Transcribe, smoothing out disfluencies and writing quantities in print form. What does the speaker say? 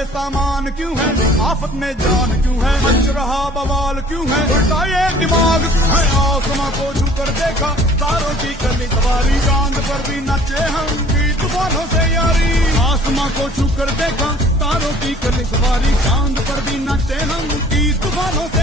ये सामान क्यों है, आफत में जान क्यों है, मच रहा बवाल क्यों है, उल्टा ये दिमाग है। आसमां को छू कर देखा, तारों की कली सवारी, चांद पर भी नाचे हम की तूफानों से यारी। आसमां को छू कर देखा, तारों की कली सवारी, चांद पर भी नाचे हम की तूफानों से